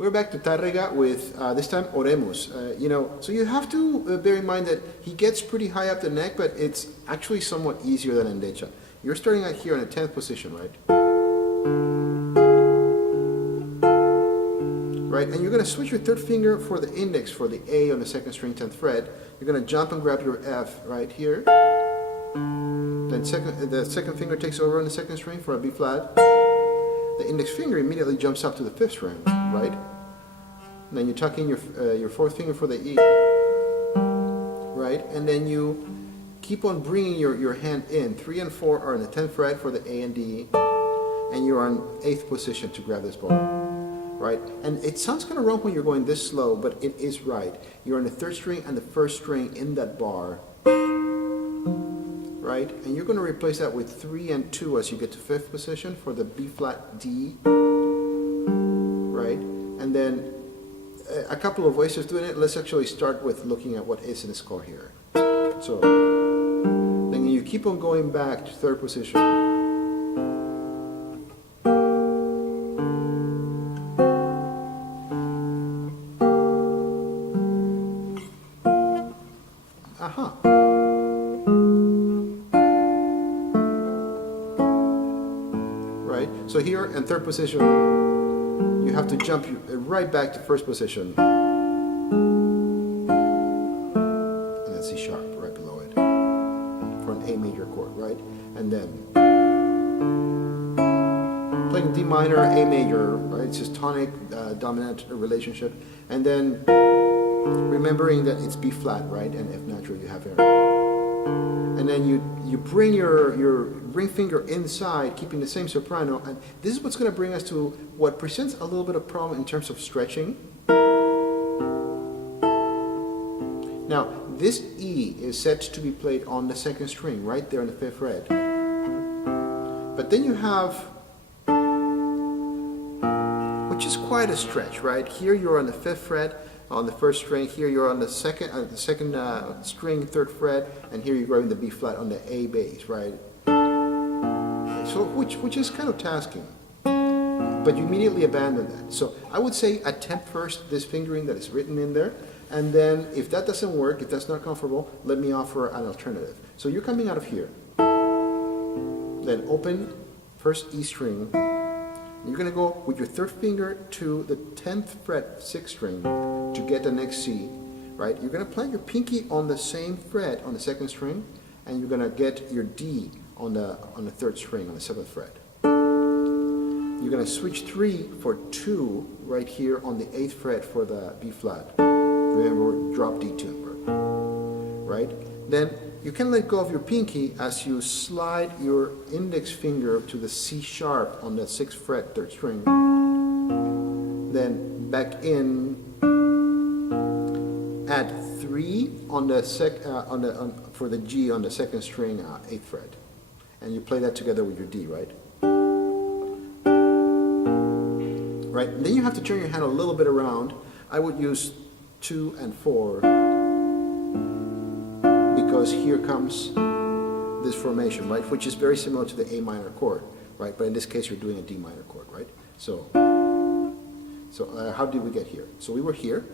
We're back to Tárrega with this time Oremus. So you have to bear in mind that he gets pretty high up the neck, but it's actually somewhat easier than endecha. You're starting out here in the 10th position, right? Right, and you're going to switch your third finger for the index for the A on the second string 10th fret. You're going to jump and grab your F right here. Then the second finger takes over on the second string for a B flat. The index finger immediately jumps up to the 5th string, right? And then you tuck in your fourth finger for the E, right? And then you keep on bringing your hand in. 3 and 4 are in the 10th fret for the A and D, and you're on 8th position to grab this bar, right? And it sounds kind of wrong when you're going this slow, but it is right. You're on the 3rd string and the 1st string in that bar, right? And you're going to replace that with 3 and 2 as you get to 5th position for the B flat D, right? And then a couple of ways of doing it. Let's actually start with looking at what is in the score here. So then you keep on going back to 3rd position. Right? So here in 3rd position, you have to jump right back to 1st position. And then C sharp right below it for an A major chord, right? And then playing D minor, A major, right? It's just tonic dominant relationship. And then remembering that it's B flat, right? And F natural you have here. And then you bring your ring finger inside, keeping the same soprano, and this is what's going to bring us to what presents a little bit of problem in terms of stretching. Now, this E is set to be played on the 2nd string, right there on the 5th fret. But then you have, which is quite a stretch, right? Here you're on the 5th fret, on the 1st string. Here you're on the second string, 3rd fret, and here you're grabbing the B flat on the A bass, right? So which is kind of tasking, but you immediately abandon that. So I would say attempt first this fingering that is written in there, and then if that doesn't work, if that's not comfortable, let me offer an alternative. So you're coming out of here, then open 1st E string. You're going to go with your 3rd finger to the 10th fret 6th string to get the next C, right? You're going to plant your pinky on the same fret on the 2nd string, and you're going to get your D on the 3rd string on the 7th fret. You're going to switch 3 for 2 right here on the 8th fret for the B flat. Remember, drop D timbre, right? Then you can let go of your pinky as you slide your index finger to the C sharp on the 6th fret 3rd string. Then back in, add 3 on the for the G on the 2nd string 8th fret, and you play that together with your D, right? Right. And then you have to turn your hand a little bit around. I would use 2 and 4. Because here comes this formation, right, which is very similar to the A minor chord, right, but in this case you're doing a D minor chord, right? So how did we get here? So we were here.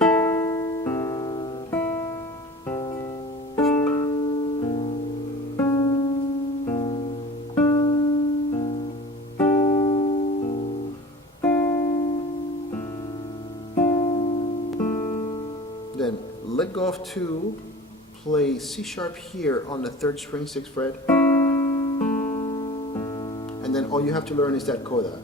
Then let go of 2. Play C sharp here on the 3rd string 6th fret, and then all you have to learn is that coda.